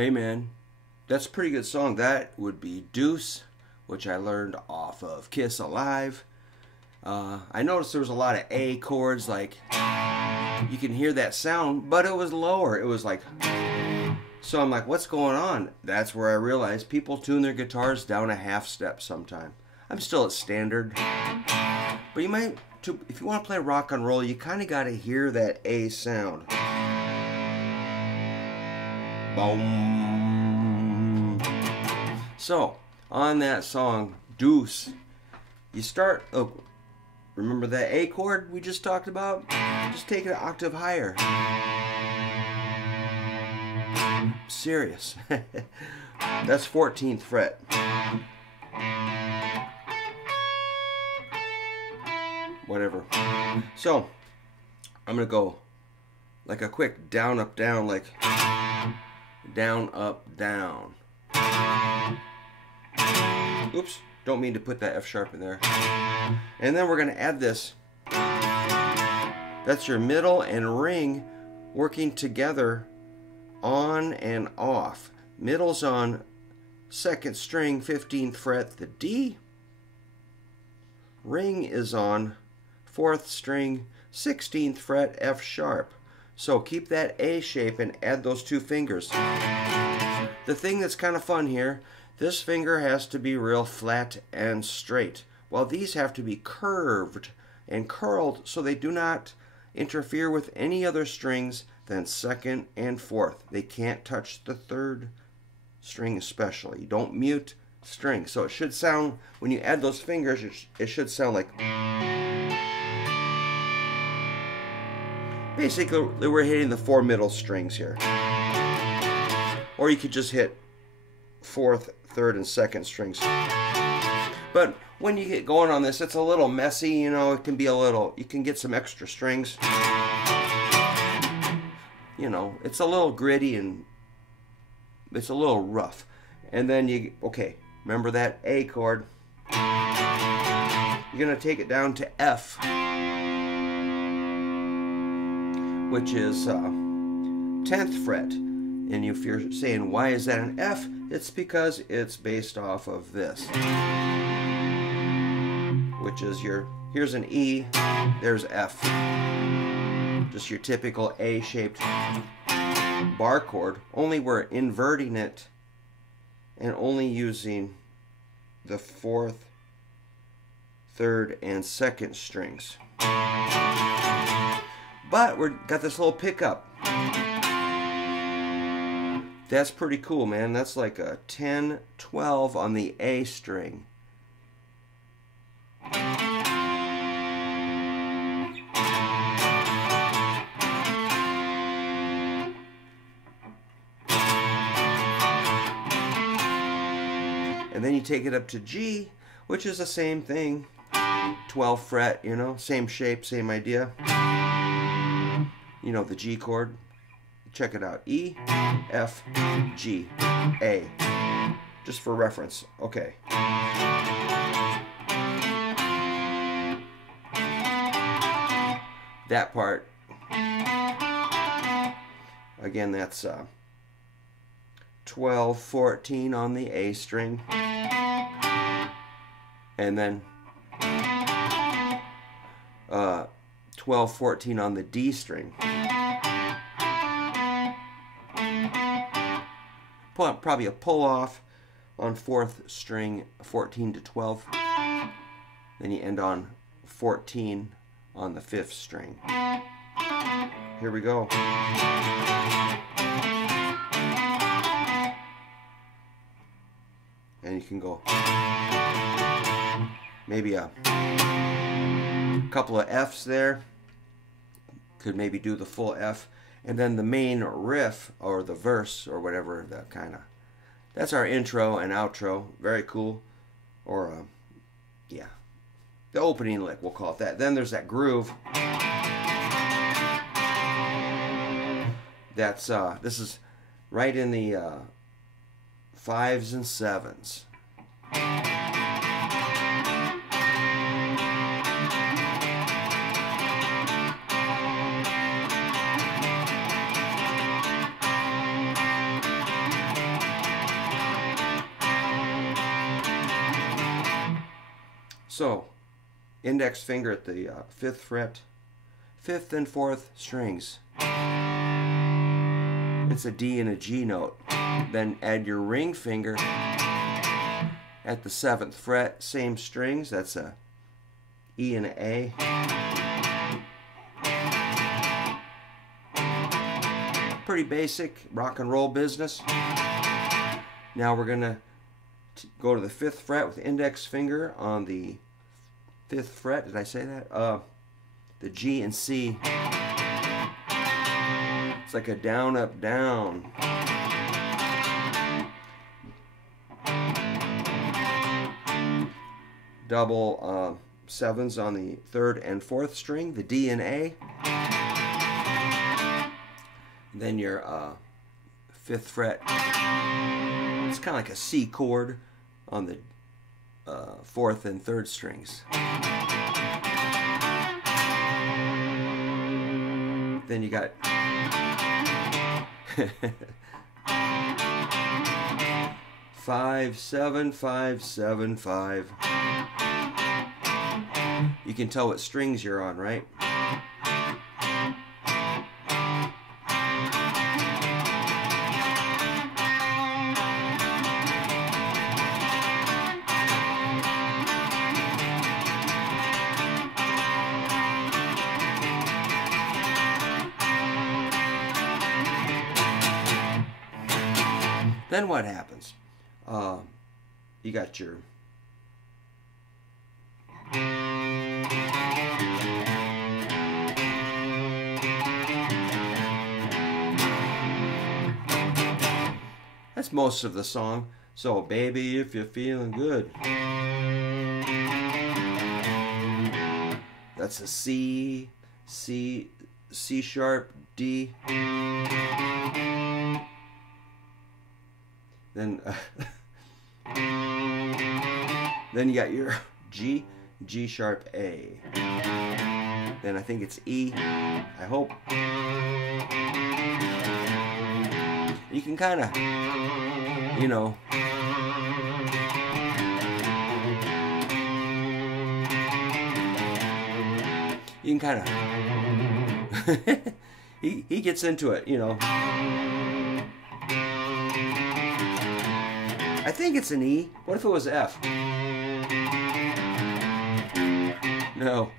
Hey man, that's a pretty good song. That would be Deuce, which I learned off of Kiss Alive. I noticed there was a lot of A chords, like you can hear that sound, but it was lower. It was like, so I'm like, what's going on? That's where I realized people tune their guitars down a half step sometime. I'm still at standard, but you might, if you want to play rock and roll, you kind of got to hear that A sound. Boom. So on that song Deuce, you start, oh, remember that A chord we just talked about? Just take it an octave higher. Serious. That's 14th fret. Whatever. So I'm gonna go like a quick down up down, like down up down. Oops, don't mean to put that F sharp in there. And then we're gonna add this. That's your middle and ring working together on and off. Middle's on 2nd string, 15th fret, the D. Ring is on 4th string, 16th fret, F sharp. So keep that A shape and add those two fingers. The thing that's kind of fun here, this finger has to be real flat and straight, while these have to be curved and curled so they do not interfere with any other strings than 2nd and 4th. They can't touch the 3rd string especially. You don't mute strings. So it should sound, when you add those fingers, it should sound like... Basically, we're hitting the 4 middle strings here. Or you could just hit 4th, 3rd, and 2nd strings. But when you get going on this, it's a little messy, you know, it can be a little, you can get some extra strings. You know, it's a little gritty and it's a little rough. And then you, okay, remember that A chord. You're going to take it down to F, which is 10th fret. And if you're saying, why is that an F? It's because it's based off of this, which is your, here's an E, there's F. Just your typical A-shaped bar chord, only we're inverting it and only using the 4th, 3rd, and 2nd strings. But we've got this little pickup. That's pretty cool, man. That's like a 10, 12 on the A string. And then you take it up to G, which is the same thing. 12th fret, you know, same shape, same idea. You know, the G chord. Check it out. E, F, G, A. Just for reference. Okay. That part. Again, that's 12, 14 on the A string. And then 12, 14 on the D string. Probably a pull off on 4th string, 14 to 12. Then you end on 14 on the 5th string. Here we go. And you can go maybe a couple of F's there. Could maybe do the full F. And then the main riff, or the verse, or whatever, that kind of, that's our intro and outro. Very cool. Or, yeah, the opening lick, we'll call it that. Then there's that groove. That's, this is right in the 5s and 7s. So, index finger at the 5th fret, 5th and 4th strings. It's a D and a G note. Then add your ring finger at the 7th fret, same strings. That's a E and a A. Pretty basic rock and roll business. Now we're going to go to the 5th fret with index finger on the 5th fret. Did I say that? The G and C. It's like a down, up, down. Double 7s on the 3rd and 4th string, the D and A. Then your 5th fret. It's kind of like a C chord on the 4th and 3rd strings. Then you got 5, 7, 5, 7, 5. You can tell what strings you're on, right? Then what happens? You got your that's most of the song. So, baby, if you're feeling good. That's a C, C, C sharp, D. Then then you got your G, G sharp, A. Then I think it's E, I hope. You can kind of, you know, you can kind of, he gets into it, you know. I think it's an E. What if it was F? No.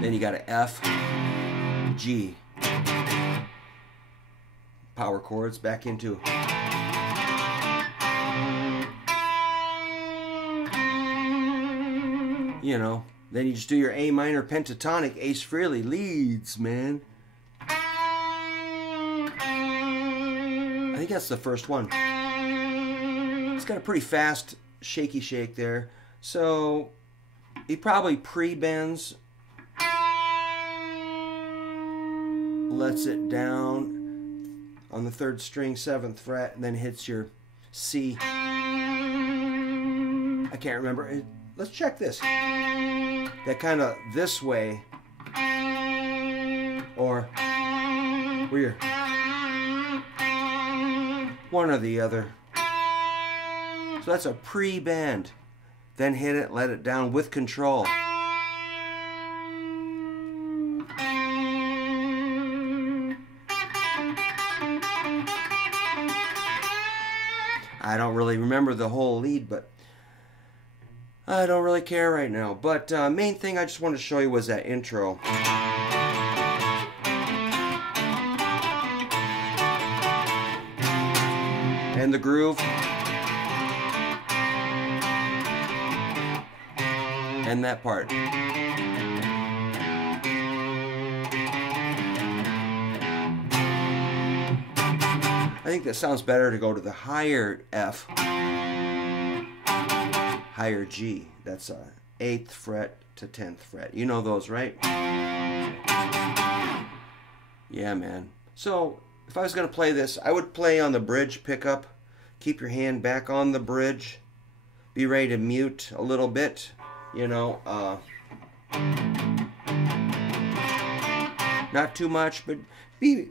Then you got an F, G. Power chords back into. You know, then you just do your A minor pentatonic, Ace Frehley leads, man. I think that's the first one. It's got a pretty fast shaky shake there. So he probably pre-bends, lets it down on the 3rd string, 7th fret, and then hits your C. I can't remember. Let's check this. That kind of this way, or where you're one or the other. So that's a pre-bend. Then hit it, let it down with control. I don't really remember the whole lead, but I don't really care right now. But main thing I just wanted to show you was that intro. And the groove. And that part. I think that sounds better to go to the higher F, higher G. That's 8th fret to 10th fret. You know those, right? Yeah, man. So if I was going to play this, I would play on the bridge pickup. Keep your hand back on the bridge. Be ready to mute a little bit. You know, not too much, but be